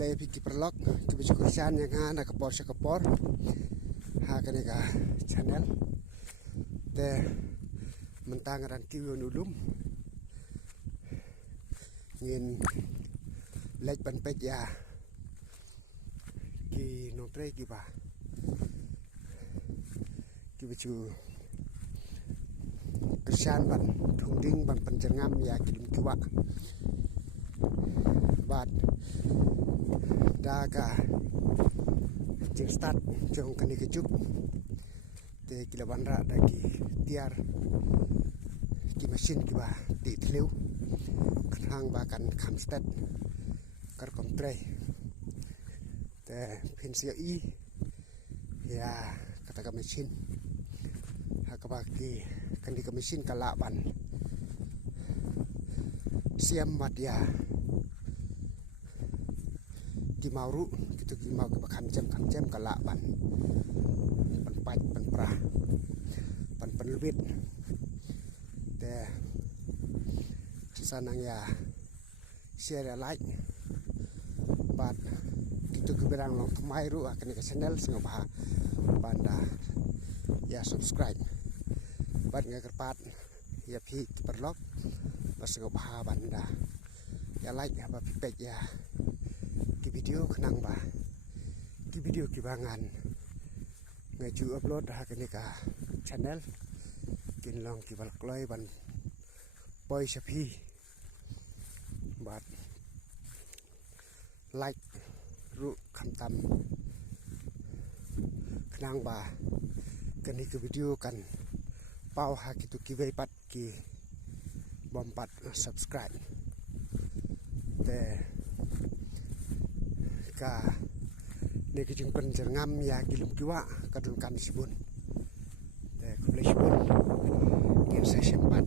play piki perlok kita cukuran yang nak kapor hakan ega channel te mentang ran kiu nulum ngin lek ban pek ya ki no tre ki ba ki bicu kerjaan ban thungding ban penjengam ya kirim kiwa bat daga jeng start jong kani kejuk te kila bandra dagi tiar ki mesin ki ba ti thleu khang ba kan khamstet kar komtre te pensia i ya kata ka mesin hakaba ki kandi ka mesin kala ban siam mat ya ki mauru gitu ki mau ke kham jam kala ban pach pan pra pan lubit te sanang ya share like bat gitu ke berang long thmai ru akan ke channel singa ba banda ya subscribe bat ngai kerpat ya phi perlok basinga ba banda ya like ya ba pek ya ki video kenang ba ki video ki bangan ngaju upload ha ke ka channel kin long ki bal kloi ban poi sapi bat like ru kham tam kenang ba kani ke video kan pau ha ki tu ki vei pat ki bompat subscribe te ka ne ki jing pen ngam ya kilum kiwa kadun kan sibun te kuble sibun ngin sa sempat